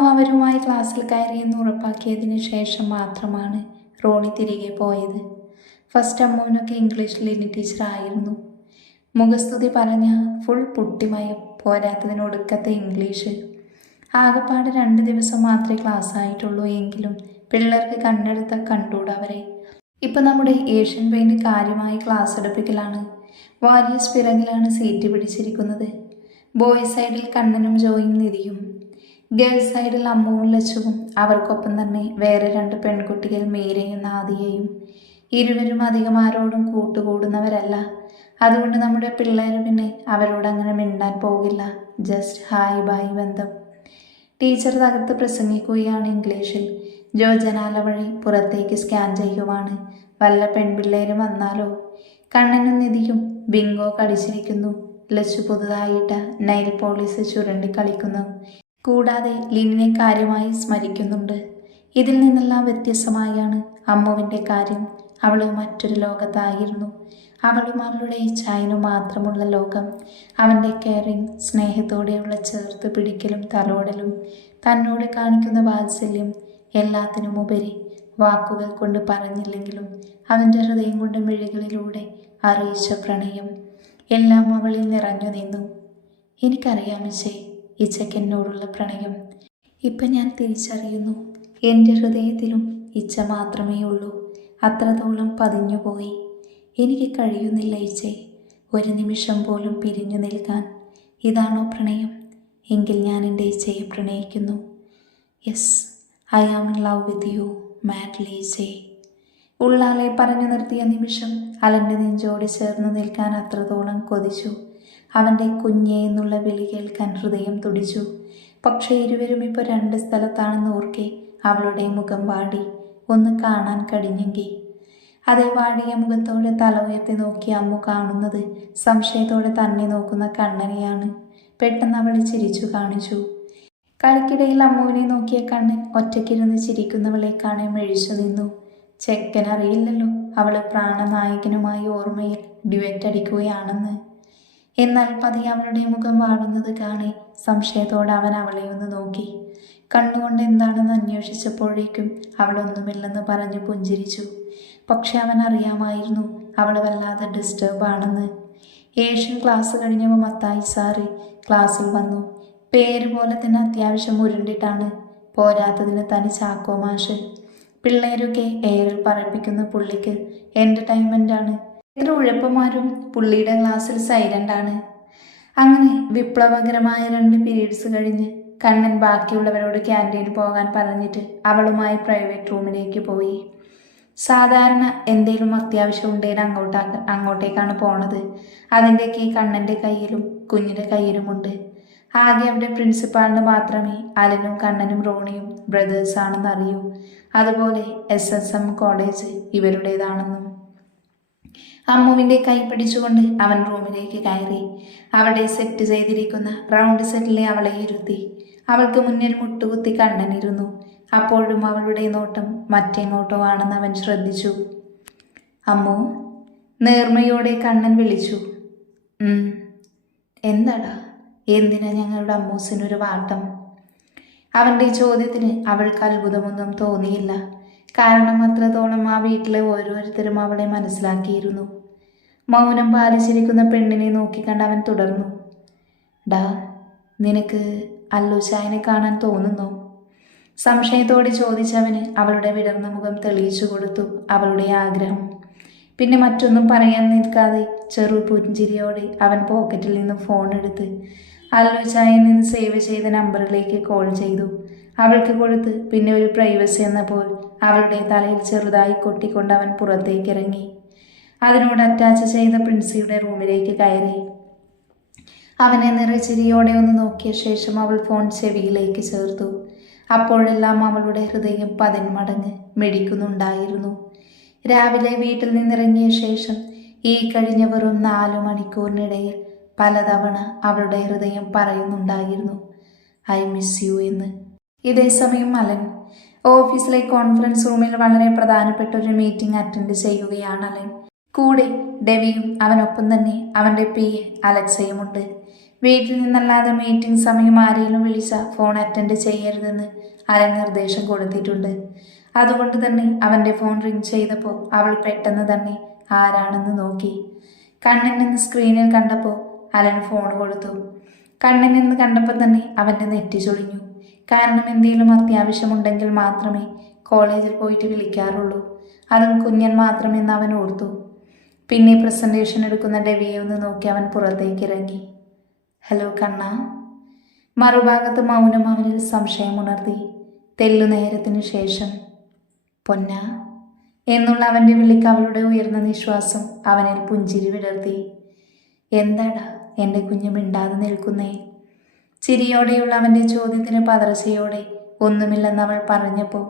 അമ്മു അവരുമായി ക്ലാസ്സിൽ കയറിയെന്ന് ഉറപ്പാക്കിയതിന് ശേഷം മാത്രമാണ് റോണി തിരികെ പോയത്. ഫസ്റ്റ് അമ്മുവിനൊക്കെ ഇംഗ്ലീഷ് ലിനി ടീച്ചറായിരുന്നു. മുഖസ്തുതി പറഞ്ഞ ഫുൾ പുട്ടിമയം, പോരാത്തതിന് ഒടുക്കത്തെ ഇംഗ്ലീഷ്. ആകെപ്പാട് 2 ദിവസം മാത്രമേ ക്ലാസ് ആയിട്ടുള്ളൂ എങ്കിലും പിള്ളേർക്ക് കണ്ണെടുത്ത കണ്ടൂടവരെ. ഇപ്പം നമ്മുടെ ഏഷ്യൻ പെയിൻറ് കാര്യമായി ക്ലാസ് എടുപ്പിക്കലാണ്. വാരിയസ് പിറകിലാണ് സീറ്റ് പിടിച്ചിരിക്കുന്നത്. ബോയ്സ് സൈഡിൽ കണ്ണനും ജോയും നിധിയും, ഗേൾസ് സൈഡിൽ അമ്മുവും ലച്ചുവും, അവർക്കൊപ്പം തന്നെ വേറെ 2 പെൺകുട്ടികൾ മീരയും നാദിയയും. ഇരുവരും അധികം ആരോടും കൂട്ടുകൂടുന്നവരല്ല. അതുകൊണ്ട് നമ്മുടെ പിള്ളേർ പിന്നെ അവരോട് അങ്ങനെ മിണ്ടാൻ പോകില്ല. ജസ്റ്റ് ഹായ് ബായ് ബന്ധം. ടീച്ചർ തകർത്ത് പ്രസംഗിക്കുകയാണ് ഇംഗ്ലീഷിൽ. ജോ ജനാല വഴി പുറത്തേക്ക് സ്കാൻ ചെയ്യുവാണ്. വല്ല പെൺപിള്ളേരും വന്നാലോ. കണ്ണനും നിധിയും ബിങ്കോ കളിച്ചിരിക്കുന്നു. ലച്ചു പുതുതായിട്ട് നൈൽ പോളിസ് ചുരണ്ടി കളിക്കുന്നു. കൂടാതെ ലിനിനെ കാര്യമായി സ്മരിക്കുന്നുണ്ട്. ഇതിൽ നിന്നെല്ലാം വ്യത്യസ്തമായാണ് അമ്മുവിൻ്റെ കാര്യം. അവൾ മറ്റൊരു ലോകത്തായിരുന്നു. അവളും അവളുടെ ചൈനും മാത്രമുള്ള ലോകം. അവൻ്റെ കെയറിങ്, സ്നേഹത്തോടെയുള്ള ചേർത്ത് പിടിക്കലും തലോടലും, തന്നോട് കാണിക്കുന്ന വാത്സല്യം, എല്ലാത്തിനുമുപരി വാക്കുകൾ കൊണ്ട് പറഞ്ഞില്ലെങ്കിലും അവൻ്റെ ഹൃദയം കൊണ്ട് മിഴികളിലൂടെ അറിയിച്ച പ്രണയം എല്ലാം അവളിൽ നിറഞ്ഞു നിന്നു. എനിക്കറിയാമിച്ചേ ഇച്ചയ്ക്ക് എന്നോടുള്ള പ്രണയം. ഇപ്പം ഞാൻ തിരിച്ചറിയുന്നു. എൻ്റെ ഹൃദയത്തിലും ഇച്ച മാത്രമേ ഉള്ളൂ. അത്രത്തോളം പതിഞ്ഞുപോയി. എനിക്ക് കഴിയുന്നില്ല ഇച്ചേ, ഒരു നിമിഷം പോലും പിരിഞ്ഞു നിൽക്കാൻ. ഇതാണോ പ്രണയം? എങ്കിൽ ഞാൻ എൻ്റെ ഇച്ചയെ പ്രണയിക്കുന്നു. Yes, I am in love with you madly ഇച്ചേ. ഉള്ളാലെ പറഞ്ഞു നിർത്തിയ നിമിഷം അലൻ്റെ നെഞ്ചോട് ചേർന്ന് നിൽക്കാൻ അത്രത്തോളം കൊതിച്ചു. അവൻ്റെ കുഞ്ഞേ എന്നുള്ള വിളി കേൾക്കാൻ ഹൃദയം തുടിച്ചു. പക്ഷേ ഇരുവരും ഇപ്പോൾ 2 സ്ഥലത്താണെന്ന് ഓർക്കെ അവളുടെ മുഖം വാടി. ഒന്ന് കാണാൻ കഴിഞ്ഞെങ്കിൽ. അതേ വാടിയ മുഖത്തോടെ തല ഉയർത്തി നോക്കി അമ്മു കാണുന്നത് സംശയത്തോടെ തന്നെ നോക്കുന്ന കണ്ണനെയാണ്. പെട്ടെന്ന് അവൾ ചിരിച്ചു കാണിച്ചു. കളിക്കിടയിൽ അമ്മുവിനെ നോക്കിയ കണ്ണൻ ഒറ്റയ്ക്കിരുന്ന് ചിരിക്കുന്നവളെ കാണാൻ മെഴിച്ചു നിന്നു. ചെക്കനറിയില്ലല്ലോ അവൾ പ്രാണനായകനുമായി ഓർമ്മയിൽ ഡ്യുവറ്റ് അടിക്കുകയാണെന്ന്. എന്നാൽ പതിയെ അവളുടെ മുഖം വാടുന്നത് കാണി സംശയത്തോടെ അവൻ അവളെ ഒന്ന് നോക്കി. കണ്ണുകൊണ്ട് എന്താണെന്ന് അന്വേഷിച്ചപ്പോഴേക്കും അവളൊന്നുമില്ലെന്ന് പറഞ്ഞു പുഞ്ചിരിച്ചു. പക്ഷെ അവൻ അറിയാമായിരുന്നു അവൾ വല്ലാതെ ഡിസ്റ്റർബാണെന്ന്. ഏഷ്യൻ ക്ലാസ് കഴിഞ്ഞപ്പോൾ മത്തായി സാറ് ക്ലാസ്സിൽ വന്നു. പേര് പോലെ തന്നെ അത്യാവശ്യം ഉരുണ്ടിട്ടാണ്. പോരാത്തതിന് തനി ചാക്കോ മാഷ്. പിള്ളേരൊക്കെ എയറിൽ പറപ്പിക്കുന്ന പുള്ളിക്ക് എൻ്റർടൈൻമെൻ്റാണ്. എത്ര ഉഴപ്പന്മാരും പുള്ളിയുടെ ക്ലാസ്സിൽ സൈലൻ്റാണ്. അങ്ങനെ വിപ്ലവകരമായ 2 പീരീഡ്സ് കഴിഞ്ഞ് കണ്ണൻ ബാക്കിയുള്ളവരോട് ക്യാൻറ്റീനിൽ പോകാൻ പറഞ്ഞിട്ട് അവളുമായി പ്രൈവറ്റ് റൂമിലേക്ക് പോയി. സാധാരണ എന്തേലും അത്യാവശ്യം ഉണ്ടെങ്കിൽ അങ്ങോട്ടേക്കാണ് പോണത്. അതിൻ്റെ കീ കണ്ണൻ്റെ കയ്യിലും കുഞ്ഞിൻ്റെ കയ്യിലുമുണ്ട്. ആകെ അവിടെ പ്രിൻസിപ്പാളിന് മാത്രമേ അലനും കണ്ണനും റോണിയും ബ്രദേഴ്സാണെന്ന് അറിയൂ. അതുപോലെ SSM കോളേജ് ഇവരുടേതാണെന്നും. അമ്മുവിൻ്റെ കൈ പിടിച്ചുകൊണ്ട് അവൻ റൂമിലേക്ക് കയറി. അവിടെ സെറ്റ് ചെയ്തിരിക്കുന്ന റൗണ്ട് സെറ്റിലെ അവളെ ഇരുത്തി. അവൾക്ക് മുന്നിൽ മുട്ടുകുത്തി കണ്ണനിരുന്നു. അപ്പോഴും അവളുടെ നോട്ടം മറ്റെങ്ങോട്ടോ ആണെന്ന് അവൻ ശ്രദ്ധിച്ചു. അമ്മു, നേർമയോടെ കണ്ണൻ വിളിച്ചു. എന്താടാ, എന്തിനാ ഞങ്ങളുടെ അമ്മൂസിനൊരു വാട്ടം? അവൻ്റെ ചോദ്യത്തിന് അവൾക്ക് അത്ഭുതമൊന്നും തോന്നിയില്ല. കാരണം അത്രത്തോളം ആ വീട്ടിലെ ഓരോരുത്തരും അവളെ മനസ്സിലാക്കിയിരുന്നു. മൗനം പാലിച്ചിരിക്കുന്ന പെണ്ണിനെ നോക്കിക്കണ്ട് അവൻ തുടർന്നു. ഡാ, നിനക്ക് അല്ലുച്ചായനെ കാണാൻ തോന്നുന്നോ? സംശയത്തോടെ ചോദിച്ചവന് അവളുടെ വിടർന്ന മുഖം തെളിയിച്ചു കൊടുത്തു അവളുടെ ആഗ്രഹം. പിന്നെ മറ്റൊന്നും പറയാൻ നിൽക്കാതെ ചെറു പുഞ്ചിരിയോടെ അവൻ പോക്കറ്റിൽ നിന്ന് ഫോൺ എടുത്ത് അല്ലുച്ചായൻ നിന്ന് സേവ് ചെയ്ത നമ്പറിലേക്ക് കോൾ ചെയ്തു. അവൾക്ക് കൊടുത്ത് പിന്നെ ഒരു പ്രൈവസി എന്നപ്പോൾ അവളുടെ തലയിൽ ചെറുതായി കൊട്ടിക്കൊണ്ട് അവൻ പുറത്തേക്കിറങ്ങി. അതിനോട് അറ്റാച്ച് ചെയ്ത പ്രിൻസിയുടെ റൂമിലേക്ക് കയറി. അവനെ നിറച്ചിരിയോടെ ഒന്ന് നോക്കിയ ശേഷം അവൾ ഫോൺ ചെവിയിലേക്ക് ചേർത്തു. അപ്പോഴെല്ലാം അവളുടെ ഹൃദയം 10 മടങ്ങ് മിടിക്കുന്നുണ്ടായിരുന്നു. രാവിലെ വീട്ടിൽ നിന്നിറങ്ങിയ ശേഷം ഈ കഴിഞ്ഞ വെറും 4 മണിക്കൂറിനിടയിൽ പലതവണ അവളുടെ ഹൃദയം പറയുന്നുണ്ടായിരുന്നു ഐ മിസ് യു എന്ന്. ഇതേ സമയം അലൻ ഓഫീസിലെ കോൺഫറൻസ് റൂമിൽ വളരെ പ്രധാനപ്പെട്ട ഒരു മീറ്റിംഗ് അറ്റൻഡ് ചെയ്യുകയാണ്. അലൻ കൂടെ ഡെവിയും അവനൊപ്പം തന്നെ അവൻ്റെ PA അലക്സയുമുണ്ട്. വീട്ടിൽ നിന്നല്ലാതെ മീറ്റിംഗ് സമയം ആരെങ്കിലും വിളിച്ച ഫോൺ അറ്റൻഡ് ചെയ്യരുതെന്ന് അലൻ നിർദ്ദേശം കൊടുത്തിട്ടുണ്ട്. അതുകൊണ്ട് തന്നെ അവൻ്റെ ഫോൺ റിങ് ചെയ്തപ്പോൾ അവൾ പെട്ടെന്ന് തന്നെ ആരാണെന്ന് നോക്കി. കണ്ണൻ എന്ന് സ്ക്രീനിൽ കണ്ടപ്പോൾ അലൻ ഫോൺ കൊടുത്തു. കണ്ണൻ എന്ന് കണ്ടപ്പോൾ തന്നെ അവൻ്റെ നെറ്റി ചൊളിഞ്ഞു. കാരണം എന്തെങ്കിലും അത്യാവശ്യമുണ്ടെങ്കിൽ മാത്രമേ കോളേജിൽ പോയിട്ട് വിളിക്കാറുള്ളൂ, അതും കുഞ്ഞൻ മാത്രമെന്ന് അവൻ ഓർത്തു. പിന്നെ പ്രസൻറ്റേഷൻ എടുക്കുന്ന ഡെവിയെ ഒന്ന് നോക്കി അവൻ പുറത്തേക്ക് ഇറങ്ങി. ഹലോ കണ്ണ. മറുഭാഗത്ത് മൗനം അവനിൽ സംശയമുണർത്തി. തെല്ലു നേരത്തിനു ശേഷം പൊന്ന എന്നുള്ള അവൻ്റെ വിളിക്ക് അവളുടെ ഉയർന്ന നിശ്വാസം അവനിൽ പുഞ്ചിരി വിടർത്തി. എന്താടാ എൻ്റെ കുഞ്ഞ് മിണ്ടാതെ നിൽക്കുന്നേ? ചിരിയോടെയുള്ള അവൻ്റെ ചോദ്യത്തിന് പതർച്ചയോടെ ഒന്നുമില്ലെന്ന് അവൾ പറഞ്ഞപ്പോൾ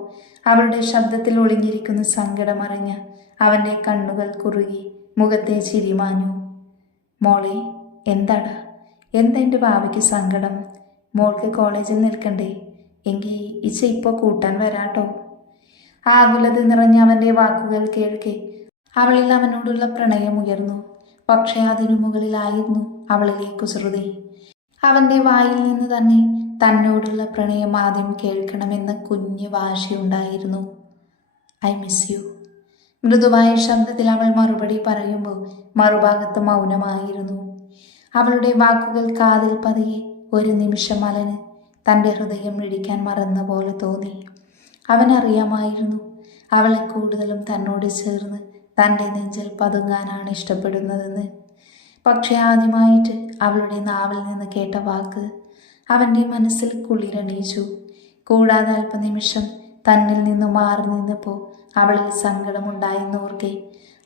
അവളുടെ ശബ്ദത്തിൽ ഒളിഞ്ഞിരിക്കുന്ന സങ്കടമറിഞ്ഞ അവൻ്റെ കണ്ണുകൾ കുറുകി മുഖത്തെ ചിരി മാഞ്ഞു. മോളെ എന്താടാ, എന്താ എൻ്റെ ഭാവിക്ക് സങ്കടം? മോൾക്ക് കോളേജിൽ നിൽക്കണ്ടേ? എങ്കിൽ ഇച്ച ഇപ്പോൾ കൂട്ടാൻ വരാട്ടോ. ആകുലത നിറഞ്ഞ അവൻ്റെ വാക്കുകൾ കേൾക്കെ അവളിൽ അവനോടുള്ള പ്രണയം ഉയർന്നു. പക്ഷേ അതിനു മുകളിലായിരുന്നു അവളിലെ കുസൃതി. അവൻ്റെ വായിൽ നിന്ന് തന്നെ തന്നോടുള്ള പ്രണയം ആദ്യം കേൾക്കണമെന്ന കുഞ്ഞു വാശിയുണ്ടായിരുന്നു. I miss you. മൃദുവായ ശബ്ദത്തിൽ അവൾ മറുപടി പറയുമ്പോൾ മറുഭാഗത്ത് മൗനമായിരുന്നു. അവളുടെ വാക്കുകൾ കാതിൽ പതിയെ ഒരു നിമിഷം അലന് തൻ്റെ ഹൃദയം ഇടിക്കാൻ മറന്ന പോലെ തോന്നി. അവനറിയാമായിരുന്നു അവളെ കൂടുതലും തന്നോട് ചേർന്ന് തൻ്റെ നെഞ്ചിൽ പതുങ്ങാനാണ് ഇഷ്ടപ്പെടുന്നതെന്ന്. പക്ഷെ ആദ്യമായിട്ട് അവളുടെ നാവിൽ നിന്ന് കേട്ട വാക്ക് അവൻ്റെ മനസ്സിൽ കുളിരണിയിച്ചു. കൂടാതെ അല്പനിമിഷം തന്നിൽ നിന്ന് മാറി നിന്നപ്പോൾ അവളിൽ സങ്കടമുണ്ടായെന്നോർക്കെ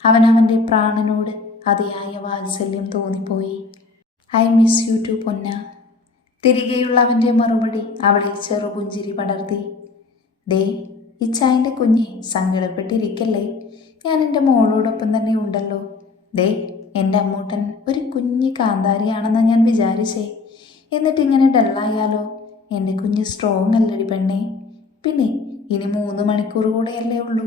അവൻ്റെ പ്രാണനോട് അതിയായ വാത്സല്യം തോന്നിപ്പോയി. ഐ മിസ് യു ടു പൊന്ന. തിരികെയുള്ള അവൻ്റെ മറുപടി അവളിൽ ചെറുപുഞ്ചിരി പടർത്തി. ദേ ഇച്ചായൻ്റെ കുഞ്ഞെ സങ്കടപ്പെട്ടിരിക്കല്ലേ, ഞാൻ എൻ്റെ മോളോടൊപ്പം തന്നെ ഉണ്ടല്ലോ. ദേ എൻ്റെ അമ്മൂട്ടൻ ഒരു കുഞ്ഞി കാന്താരിയാണെന്നാണ് ഞാൻ വിചാരിച്ചേ. എന്നിട്ടിങ്ങനെ ഡള്ളായാലോ? എൻ്റെ കുഞ്ഞ് സ്ട്രോങ് അല്ലടി പെണ്ണേ. പിന്നെ ഇനി 3 മണിക്കൂർ കൂടെയല്ലേ ഉള്ളൂ.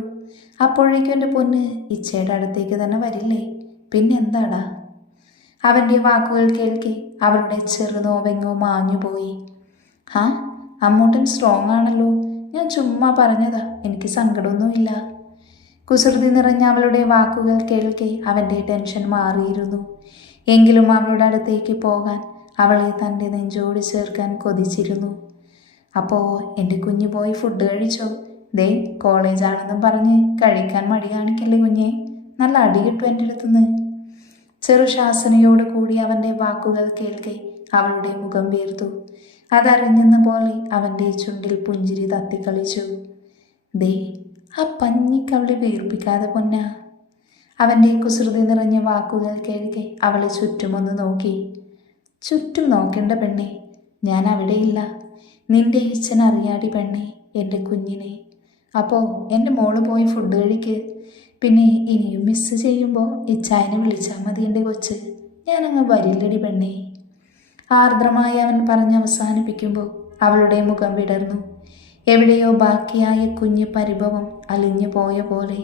അപ്പോഴേക്കും എൻ്റെ പൊന്ന് ഇച്ചയുടെ അടുത്തേക്ക് തന്നെ വരില്ലേ? പിന്നെന്താടാ? അവൻ്റെ വാക്കുകൾ കേൾക്കെ അവളുടെ ചെറുനോവെങ്ങോ മാഞ്ഞുപോയി. ആ അമ്മൂട്ടൻ സ്ട്രോങ് ആണല്ലോ, ഞാൻ ചുമ്മാ പറഞ്ഞതാ, എനിക്ക് സങ്കടമൊന്നുമില്ല. കുസൃതി നിറഞ്ഞ അവളുടെ വാക്കുകൾ കേൾക്കെ അവൻ്റെ ടെൻഷൻ മാറിയിരുന്നു. എങ്കിലും അവളുടെ അടുത്തേക്ക് പോകാൻ അവളെ തൻ്റെ നെഞ്ചോട് ചേർക്കാൻ കൊതിച്ചിരുന്നു. അപ്പോൾ എൻ്റെ കുഞ്ഞ് പോയി ഫുഡ് കഴിച്ചോ? ദേ കോളേജാണെന്നും പറഞ്ഞ് കഴിക്കാൻ മടി കാണിക്കല്ലേ കുഞ്ഞെ, നല്ല അടി കിട്ടും എൻ്റെ അടുത്തുനിന്ന്. ചെറുശാസനയോട് കൂടി അവൻ്റെ വാക്കുകൾ കേൾക്കെ അവളുടെ മുഖം വീർത്തു. അതറിഞ്ഞെന്ന പോലെ അവൻ്റെ ചുണ്ടിൽ പുഞ്ചിരി തത്തിക്കളിച്ചു. ദേ ആ പഞ്ഞിക്കവളെ വീർപ്പിക്കാതെ പൊന്ന. അവൻ്റെ കുസൃതി നിറഞ്ഞ വാക്കുകൾ കേൾക്കെ അവളെ ചുറ്റുമൊന്ന് നോക്കി. ചുറ്റും നോക്കേണ്ട പെണ്ണെ, ഞാൻ അവിടെയില്ല. നിന്റെ ഈച്ചൻ അറിയാടി പെണ്ണെ എൻ്റെ കുഞ്ഞിനെ. അപ്പോൾ എൻ്റെ മോള് പോയി ഫുഡ് കഴിക്ക്. പിന്നെ ഇനിയും മിസ് ചെയ്യുമ്പോൾ ഇച്ചായനെ വിളിച്ചാൽ മതി എൻ്റെ കൊച്ച്, ഞാനങ്ങ് വരില്ലടി പെണ്ണെ. ആർദ്രമായി അവൻ പറഞ്ഞവസാനിപ്പിക്കുമ്പോൾ അവളുടെ മുഖം വിടർന്നു. എവിടെയോ ബാക്കിയായ കുഞ്ഞു പരിഭവം അലിഞ്ഞു പോയ പോലെ.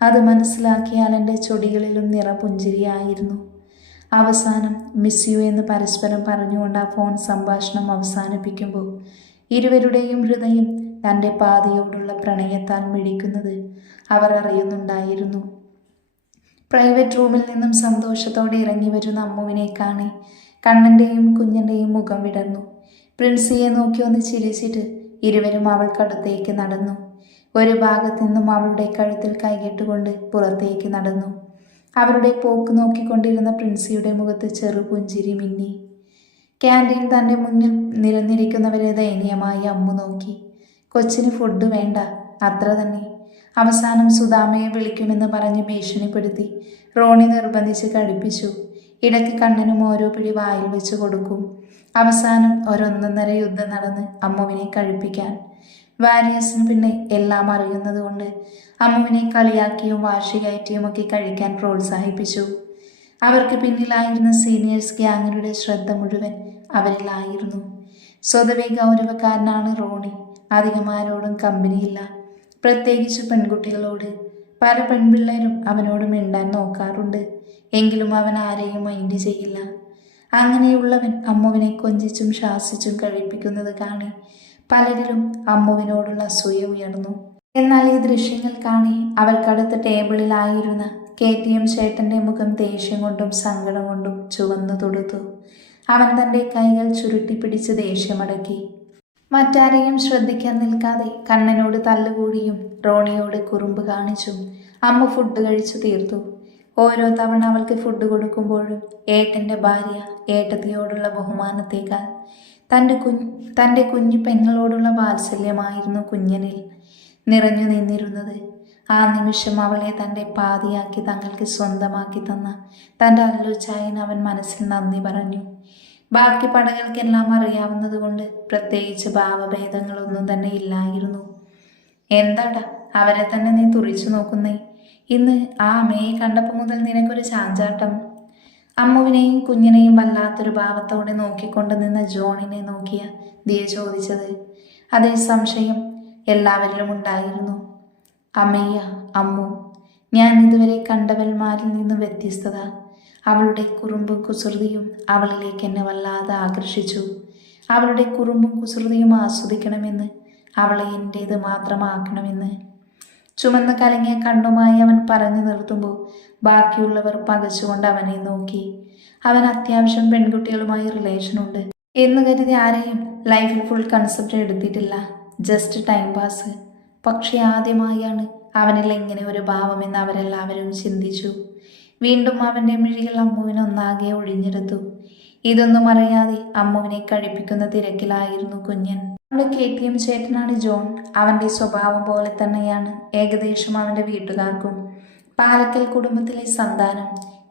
അത് മനസ്സിലാക്കിയാൽ എൻ്റെ ചൊടികളിലും നിറപുഞ്ചിരിയായിരുന്നു. അവസാനം മിസ് യു എന്ന് പരസ്പരം പറഞ്ഞുകൊണ്ട് ആ ഫോൺ സംഭാഷണം അവസാനിപ്പിക്കുമ്പോൾ ഇരുവരുടെയും ഹൃദയം തൻ്റെ പാതയോടുള്ള പ്രണയത്താൽ മിടിക്കുന്നത് അവർ അറിയുന്നുണ്ടായിരുന്നു. പ്രൈവറ്റ് റൂമിൽ നിന്നും സന്തോഷത്തോടെ ഇറങ്ങി വരുന്ന അമ്മുവിനെ കാണി കണ്ണൻ്റെയും കുഞ്ഞൻ്റെയും മുഖം വിടർന്നു. പ്രിൻസിയെ നോക്കി ഒന്ന് ചിരിച്ചിട്ട് ഇരുവരും അവൾക്കടുത്തേക്ക് നടന്നു. ഒരു ഭാഗത്തു നിന്നും അവളുടെ കഴുത്തിൽ കൈകെട്ടുകൊണ്ട് പുറത്തേക്ക് നടന്നു. അവരുടെ പോക്ക് നോക്കിക്കൊണ്ടിരുന്ന പ്രിൻസിയുടെ മുഖത്ത് ചെറുപുഞ്ചിരി മിന്നി. ക്യാൻറ്റീൻ തൻ്റെ മുന്നിൽ നിരന്നിരിക്കുന്നവരെ ദയനീയമായി അമ്മു നോക്കി. കൊച്ചിന് ഫുഡ് വേണ്ട, അത്ര തന്നെ. അവസാനം സുധാമയെ വിളിക്കുമെന്ന് പറഞ്ഞ് ഭീഷണിപ്പെടുത്തി റോണി നിർബന്ധിച്ച് കഴിപ്പിച്ചു. ഇടയ്ക്ക് കണ്ണനും ഓരോ പിടി വായിൽ വെച്ച് കൊടുക്കും. അവസാനം ഒരൊന്നൊന്നര യുദ്ധം നടന്ന് അമ്മുവിനെ കഴിപ്പിക്കാൻ. വാരിയസിന് പിന്നെ എല്ലാം അറിയുന്നത് കൊണ്ട് അമ്മുവിനെ കളിയാക്കിയും വാശി കയറ്റിയുമൊക്കെ കഴിക്കാൻ പ്രോത്സാഹിപ്പിച്ചു. അവർക്ക് പിന്നിലായിരുന്ന സീനിയേഴ്സ് ഗ്യാങ്ങിയുടെ ശ്രദ്ധ മുഴുവൻ അവരിലായിരുന്നു. സ്വതവേ ഗൗരവക്കാരനാണ് റോണി. അധികം ആരോടും കമ്പനിയില്ല, പ്രത്യേകിച്ച് പെൺകുട്ടികളോട്. പല പെൺപിള്ളേരും അവനോട് മിണ്ടാൻ നോക്കാറുണ്ട്, എങ്കിലും അവൻ ആരെയും മൈൻഡ് ചെയ്യില്ല. അങ്ങനെയുള്ളവൻ അമ്മുവിനെ കൊഞ്ചിച്ചും ശാസിച്ചും കഴിപ്പിക്കുന്നത് കാണി പലരിലും അമ്മുവിനോടുള്ള അസൂയ ഉയർന്നു. എന്നാൽ ഈ ദൃശ്യങ്ങൾ കാണി അവൾക്കടുത്ത ടേബിളിലായിരുന്ന KTM ചേട്ടന്റെ മുഖം ദേഷ്യം കൊണ്ടും സങ്കടം കൊണ്ടും ചുവന്നു തൊടുത്തു. അവൻ തന്റെ കൈകൾ ചുരുട്ടിപ്പിടിച്ച് ദേഷ്യമടക്കി. മറ്റാരെയും ശ്രദ്ധിക്കാൻ നിൽക്കാതെ കണ്ണനോട് തല്ലുകൂടിയും റോണിയോട് കുറുമ്പ് കാണിച്ചും അമ്മ ഫുഡ് കഴിച്ചു തീർത്തു. ഓരോ തവണ അവൾക്ക് ഫുഡ് കൊടുക്കുമ്പോഴും ഏട്ടൻ്റെ ഭാര്യ ഏട്ടത്തിയോടുള്ള ബഹുമാനത്തേക്കാൾ തൻ്റെ കുഞ്ഞു പെങ്ങളോടുള്ള വാത്സല്യമായിരുന്നു കുഞ്ഞനിൽ നിറഞ്ഞു നിന്നിരുന്നത്. ആ നിമിഷം അവളെ തൻ്റെ പാതിയാക്കി തങ്ങൾക്ക് സ്വന്തമാക്കി തന്ന തൻ്റെ അല്ലുച്ചായൻ അവൻ മനസ്സിൽ നന്ദി പറഞ്ഞു. ബാക്കി പടകൾക്കെല്ലാം അറിയാവുന്നതുകൊണ്ട് പ്രത്യേകിച്ച് ഭാവഭേദങ്ങളൊന്നും തന്നെ ഇല്ലായിരുന്നു. എന്താടാ അവരെ തന്നെ നീ തുറിച്ചു നോക്കുന്നേ? ഇന്ന് ആ അമ്മയെ കണ്ടപ്പോൾ മുതൽ നിനക്കൊരു ചാഞ്ചാട്ടം. അമ്മുവിനെയും കുഞ്ഞിനെയും വല്ലാത്തൊരു ഭാവത്തോടെ നോക്കിക്കൊണ്ട് നിന്ന ജോണിനെ നോക്കിയ ദിയ ചോദിച്ചത്. അതേ സംശയം എല്ലാവരിലും ഉണ്ടായിരുന്നു. അമ്മയ്യ, അമ്മു, ഞാൻ ഇതുവരെ കണ്ടവന്മാരിൽ നിന്ന് വ്യത്യസ്തത. അവളുടെ കുറുമ്പും കുസൃതിയും അവളിലേക്ക് എന്നെ വല്ലാതെ ആകർഷിച്ചു. അവളുടെ കുറുമ്പും കുസൃതിയും ആസ്വദിക്കണമെന്ന്, അവളെ എൻ്റേത് മാത്രമാക്കണമെന്ന് ചുമന്ന് കലങ്ങിയ കണ്ണുമായി അവൻ പറഞ്ഞു നിർത്തുമ്പോൾ ബാക്കിയുള്ളവർ പകച്ചുകൊണ്ട് അവനെ നോക്കി. അവൻ അത്യാവശ്യം പെൺകുട്ടികളുമായി റിലേഷനുണ്ട് എന്ന് കരുതി ആരെയും ലൈഫിൽ ഫുൾ കൺസെപ്റ്റ് എടുത്തിട്ടില്ല. Just time pass. പക്ഷെ ആദ്യമായാണ് അവനിൽ എങ്ങനെ ഒരു ഭാവമെന്ന് അവരെല്ലാവരും ചിന്തിച്ചു. വീണ്ടും അവൻ്റെ മിഴികൾ അമ്മുവിനൊന്നാകെ ഒഴിഞ്ഞെടുത്തു. ഇതൊന്നും അറിയാതെ അമ്മുവിനെ കഴിപ്പിക്കുന്ന തിരക്കിലായിരുന്നു കുഞ്ഞൻ. നമ്മുടെ KTM ചേട്ടനാണ് ജോൺ. അവൻ്റെ സ്വഭാവം പോലെ തന്നെയാണ് ഏകദേശം അവൻ്റെ വീട്ടുകാർക്കും. പാലക്കൽ കുടുംബത്തിലെ സന്താനം.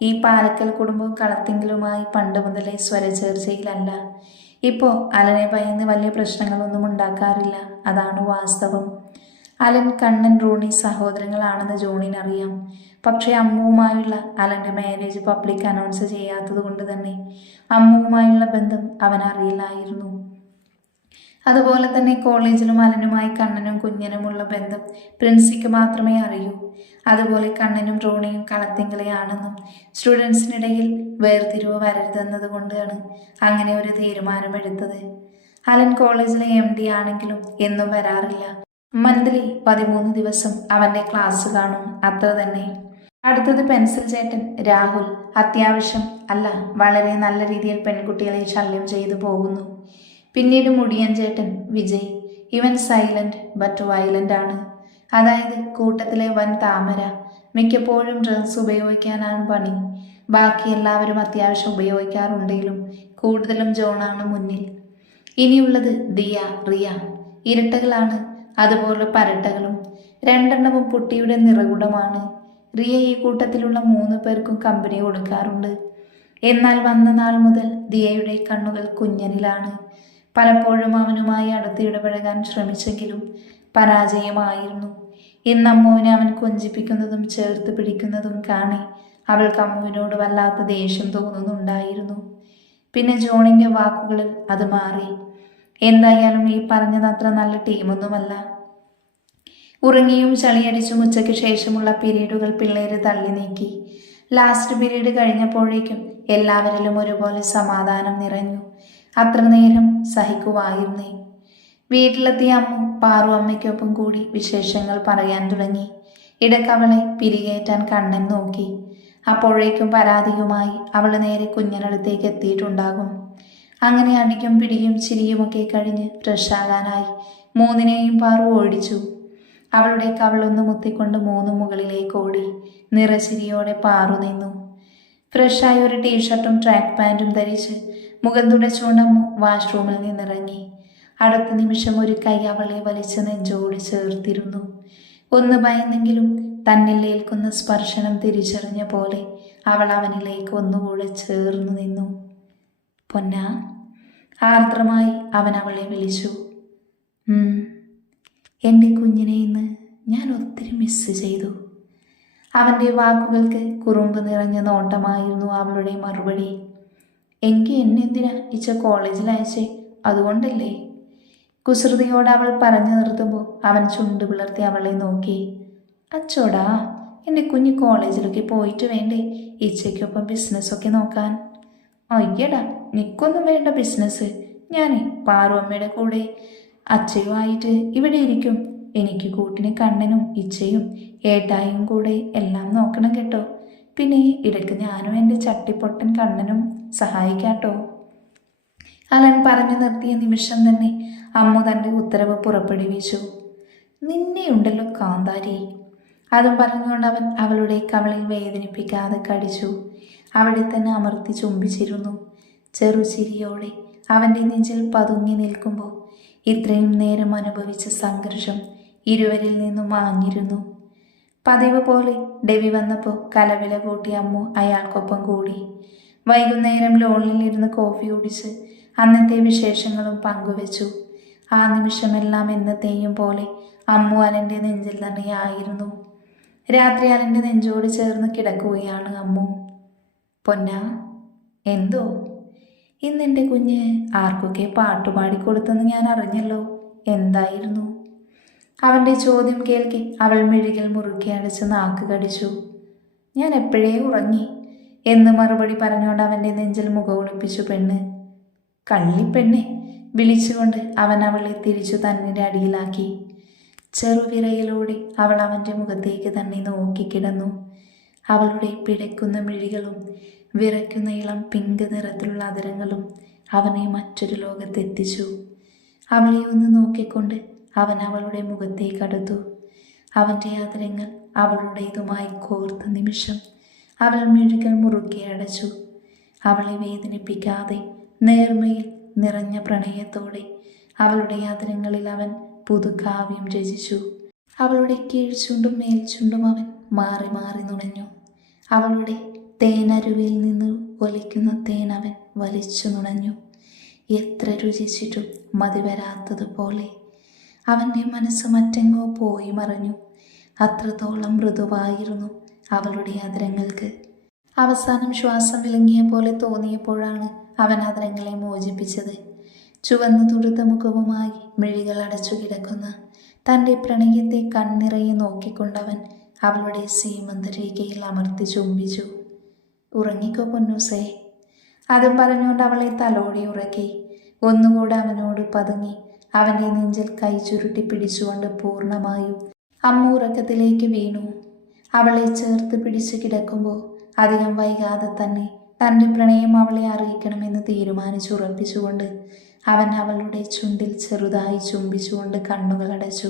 ഈ പാലക്കൽ കുടുംബവും കളത്തിങ്കലുമായി പണ്ട് മുതലേ സ്വരചേർച്ചയിലല്ല. ഇപ്പോൾ അലനെ ഭയന്ന് വലിയ പ്രശ്നങ്ങളൊന്നും ഉണ്ടാക്കാറില്ല. അതാണ് വാസ്തവം. അലൻ, കണ്ണൻ, റോണി സഹോദരങ്ങളാണെന്ന് ജോണിനറിയാം. പക്ഷേ അമ്മുവുമായുള്ള അലൻ്റെ മാരേജ് പബ്ലിക് അനൗൺസ് ചെയ്യാത്തത് കൊണ്ട് തന്നെ അമ്മുവുമായുള്ള ബന്ധം അവനറിയില്ലായിരുന്നു. അതുപോലെ തന്നെ കോളേജിലും അലനുമായി കണ്ണനും കുഞ്ഞനുമുള്ള ബന്ധം പ്രിൻസിക്ക് മാത്രമേ അറിയൂ. അതുപോലെ കണ്ണനും റോണിയും കളത്തിങ്കലെയാണെന്നും സ്റ്റുഡൻസിനിടയിൽ വേർതിരിവ് വരരുതെന്നത് കൊണ്ടാണ് അങ്ങനെ ഒരു തീരുമാനമെടുത്തത്. അലൻ കോളേജിലെ MD ആണെങ്കിലും എന്നും വരാറില്ല. മന്ത്ലി 13 ദിവസം അവൻ്റെ ക്ലാസ് കാണും, അത്ര തന്നെ. അടുത്തത് പെൻസിൽ ചേട്ടൻ രാഹുൽ. അത്യാവശ്യം അല്ല, വളരെ നല്ല രീതിയിൽ പെൺകുട്ടികളെ ശല്യം ചെയ്തു പോകുന്നു. പിന്നീട് മുടിയൻ ചേട്ടൻ വിജയ്. ഇവൻ സൈലന്റ് ബട്ട് വയലന്റ് ആണ്. അതായത് കൂട്ടത്തിലെ വൻ താമര. മിക്കപ്പോഴും ഡ്രഗ്സ് ഉപയോഗിക്കാനാണ് പണി. ബാക്കി എല്ലാവരും അത്യാവശ്യം ഉപയോഗിക്കാറുണ്ടെങ്കിലും കൂടുതലും ജോണാണ് മുന്നിൽ. ഇനിയുള്ളത് ദിയ, റിയ. ഇരട്ടകളാണ്, അതുപോലെ പരട്ടകളും. 2 പുട്ടിയുടെ നിറകുടമാണ്. റിയ ഈ കൂട്ടത്തിലുള്ള 3 പേർക്കും കമ്പനി കൊടുക്കാറുണ്ട്. എന്നാൽ വന്ന നാൾ മുതൽ ദിയയുടെ കണ്ണുകൾ കുഞ്ഞനിലാണ്. പലപ്പോഴും അവനുമായി അടുത്ത് ഇടപഴകാൻ ശ്രമിച്ചെങ്കിലും പരാജയമായിരുന്നു. ഇന്ന് അമ്മുവിനെ അവൻ കൊഞ്ചിപ്പിക്കുന്നതും ചേർത്ത് പിടിക്കുന്നതും കാണി അവൾക്ക് അമ്മുവിനോട് വല്ലാത്ത ദേഷ്യം തോന്നുന്നുണ്ടായിരുന്നു. പിന്നെ ജോണിൻ്റെ വാക്കുകളിൽ അത് മാറി. എന്തായാലും ഈ പറഞ്ഞത് അത്ര നല്ല ടീമൊന്നുമല്ല. ഉറങ്ങിയും ചളിയടിച്ചും ഉച്ചയ്ക്ക് ശേഷമുള്ള പീരീഡുകൾ പിള്ളേര് തള്ളി നീക്കി. ലാസ്റ്റ് പീരീഡ് കഴിഞ്ഞപ്പോഴേക്കും എല്ലാവരിലും ഒരുപോലെ സമാധാനം നിറഞ്ഞു. അത്ര നേരം സഹിക്കുവായിരുന്നേ. വീട്ടിലെത്തിയ അമ്മു പാറു അമ്മയ്ക്കൊപ്പം കൂടി വിശേഷങ്ങൾ പറയാൻ തുടങ്ങി. ഇടക്കവളെ പിരികേറ്റാൻ കണ്ണൻ നോക്കി. അപ്പോഴേക്കും പരാതിയുമായി അവൾ നേരെ കുഞ്ഞിനടുത്തേക്ക് എത്തിയിട്ടുണ്ടാകും. അങ്ങനെ അടിക്കും പിടിയും ചിരിയുമൊക്കെ കഴിഞ്ഞ് ഫ്രഷാകാനായി 3നെയും പാറു ഓടിച്ചു. അവളുടെ കവളൊന്ന് മുത്തിക്കൊണ്ട് 3 മുകളിലേക്ക് ഓടി. നിറച്ചിരിയോടെ പാറു നിന്നു. ഫ്രഷായി ഒരു ടീഷർട്ടും ട്രാക്ക് പാൻറ്റും ധരിച്ച് മുഖം തുടച്ചുകൊണ്ടമ്മു വാഷ്റൂമിൽ നിന്നിറങ്ങി. അടുത്ത നിമിഷം ഒരു കൈ അവളെ വലിച്ച് നെഞ്ചോട് ചേർത്തിരുന്നു. ഒന്ന് ഭയന്നെങ്കിലും തന്നിൽ ഏൽക്കുന്ന സ്പർശനം തിരിച്ചറിഞ്ഞ പോലെ അവൾ അവനിലേക്ക് ഒന്നുകൂടെ ചേർന്നു നിന്നു. പൊന്ന, ആർദ്രമായി അവൻ അവളെ വിളിച്ചു. എൻ്റെ കുഞ്ഞിനെ ഇന്ന് ഞാൻ ഒത്തിരി മിസ് ചെയ്തു. അവൻ്റെ വാക്കുകൾക്ക് കുറുമ്പ് നിറഞ്ഞ നോട്ടമായിരുന്നു അവളുടെ മറുപടി. എങ്കിൽ എന്നെന്തിനാ ഇച്ച കോളേജിൽ അയച്ചേ? അതുകൊണ്ടല്ലേ? കുസൃതിയോട് അവൾ പറഞ്ഞു നിർത്തുമ്പോൾ അവൻ ചുണ്ടു പിളർത്തി അവളെ നോക്കി. അച്ചോടാ, എൻ്റെ കുഞ്ഞ് കോളേജിലൊക്കെ പോയിട്ട് വേണ്ടേ ഇച്ചയ്ക്കൊപ്പം ബിസിനസ്സൊക്കെ നോക്കാൻ? അയ്യടാ, നിക്കൊന്നും വേണ്ട ബിസിനസ്. ഞാനേ പാറുവമ്മയുടെ കൂടെ അച്ചയുമായിട്ട് ഇവിടെ ഇരിക്കും. എനിക്ക് കൂട്ടിന് കണ്ണനും ഇച്ചയും ഏട്ടായും കൂടെ എല്ലാം നോക്കണം കേട്ടോ. പിന്നെ ഇടയ്ക്ക് ഞാനും എൻ്റെ ചട്ടിപ്പൊട്ടൻ കണ്ണനും സഹായിക്കാട്ടോ. അലൻ പറഞ്ഞു നിർത്തിയ നിമിഷം തന്നെ അമ്മു തൻ്റെ ഉത്തരവ് പുറപ്പെടുവിച്ചു. നിന്നെയുണ്ടല്ലോ കാന്താരി. അതും പറഞ്ഞുകൊണ്ട് അവൻ അവളുടെ കവളിൽ വേദനിപ്പിക്കാതെ കടിച്ചു. അവിടെ തന്നെ അമർത്തി ചുംബിച്ചിരുന്നു. ചെറുചിരിയോടെ അവൻ്റെ നെഞ്ചിൽ പതുങ്ങി നിൽക്കുമ്പോൾ ഇത്രയും നേരം അനുഭവിച്ച സംഘർഷം ഇരുവരിൽ നിന്നും മാഞ്ഞിരുന്നു. പതിവ് പോലെ ഡെവി വന്നപ്പോൾ കലവില കൂട്ടി അമ്മു അയാൾക്കൊപ്പം കൂടി. വൈകുന്നേരം ലോണിലിരുന്ന് കോഫി കുടിച്ച് അന്നത്തെ വിശേഷങ്ങളും പങ്കുവെച്ചു. ആ നിമിഷമെല്ലാം എന്നത്തെയും പോലെ അമ്മു അലൻ്റെ നെഞ്ചിൽ തന്നെയായിരുന്നു. രാത്രി അലൻ്റെ നെഞ്ചോട് ചേർന്ന് കിടക്കുകയാണ് അമ്മു. പൊന്നാ, എന്തോ? ഇന്നെൻ്റെ കുഞ്ഞ് ആർക്കൊക്കെ പാട്ടുപാടിക്കൊടുത്തെന്ന് ഞാൻ അറിഞ്ഞല്ലോ. എന്തായിരുന്നു? അവൻ്റെ ചോദ്യം കേൾക്കെ അവൾ മിഴികൾ മുറുക്കി അടച്ച് നാക്ക് കടിച്ചു. ഞാൻ എപ്പോഴേ ഉറങ്ങി എന്ന് മറുപടി പറഞ്ഞുകൊണ്ട് അവൻ്റെ നെഞ്ചിൽ മുഖമൊളിപ്പിച്ചു പെണ്ണ്. കള്ളിപ്പെണ്ണെ വിളിച്ചുകൊണ്ട് അവൻ അവളെ തിരിച്ചു തന്നിൻ്റെ അടിയിലാക്കി. ചെറുവിരയിലൂടെ അവൾ അവൻ്റെ മുഖത്തേക്ക് തന്നെ നോക്കിക്കിടന്നു. അവളുടെ പിടയ്ക്കുന്ന മിഴികളും വിറയ്ക്കുന്ന ഇളം പിങ്ക് നിറത്തിലുള്ള അതിരങ്ങളും അവനെ മറ്റൊരു ലോകത്തെത്തിച്ചു. അവളെ ഒന്ന് നോക്കിക്കൊണ്ട് അവൻ അവളുടെ മുഖത്തേക്കടുത്തു. അവൻ്റെ അതിരങ്ങൾ അവളുടേതുമായി കോർത്ത നിമിഷം അവൾ മിഴികൾ മുറുക്കി അടച്ചു. അവളെ വേദനിപ്പിക്കാതെ നേർമയിൽ നിറഞ്ഞ പ്രണയത്തോടെ അവളുടെ അതിരങ്ങളിൽ അവൻ പുതുകാവ്യം രചിച്ചു. അവളുടെ കീഴ്ചുണ്ടും മേൽചുണ്ടും അവൻ മാറി മാറി നുണഞ്ഞു. അവളുടെ തേനരുവിൽ നിന്ന് ഒലിക്കുന്ന തേൻ അവൻ വലിച്ചു നുണഞ്ഞു. എത്ര രുചിച്ചിട്ടും മതി വരാത്തതുപോലെ അവൻ്റെ മനസ്സ് മറ്റെങ്ങോ പോയി മറഞ്ഞു. അത്രത്തോളം മൃദുവായിരുന്നു അവളുടെ അതിരങ്ങൾക്ക്. അവസാനം ശ്വാസം വിലങ്ങിയ പോലെ തോന്നിയപ്പോഴാണ് അവൻ അതിരങ്ങളെ മോചിപ്പിച്ചത്. ചുവന്നു തുടുത്ത മുഖവുമായി മിഴികൾ അടച്ചു കിടക്കുന്ന തൻ്റെ പ്രണയത്തെ കണ്ണിറയെ നോക്കിക്കൊണ്ടവൻ അവളുടെ സീമന്തരേഖയിൽ അമർത്തി ചുംബിച്ചു. ഉറങ്ങിക്കോ പൊന്നൂസേ. അതും പറഞ്ഞുകൊണ്ട് അവളെ തലോടി ഉറക്കി. ഒന്നുകൂടെ അവനോട് പതുങ്ങി അവൻ്റെ നെഞ്ചിൽ കൈ ചുരുട്ടി പിടിച്ചുകൊണ്ട് പൂർണ്ണമായും അമ്മ ഉറക്കത്തിലേക്ക് വീണു. അവളെ ചേർത്ത് പിടിച്ചു കിടക്കുമ്പോൾ അധികം വൈകാതെ തന്നെ തൻ്റെ പ്രണയം അവളെ അറിയിക്കണമെന്ന് തീരുമാനിച്ചുറപ്പിച്ചുകൊണ്ട് അവൻ അവളുടെ ചുണ്ടിൽ ചെറുതായി ചുംബിച്ചുകൊണ്ട് കണ്ണുകൾ അടച്ചു.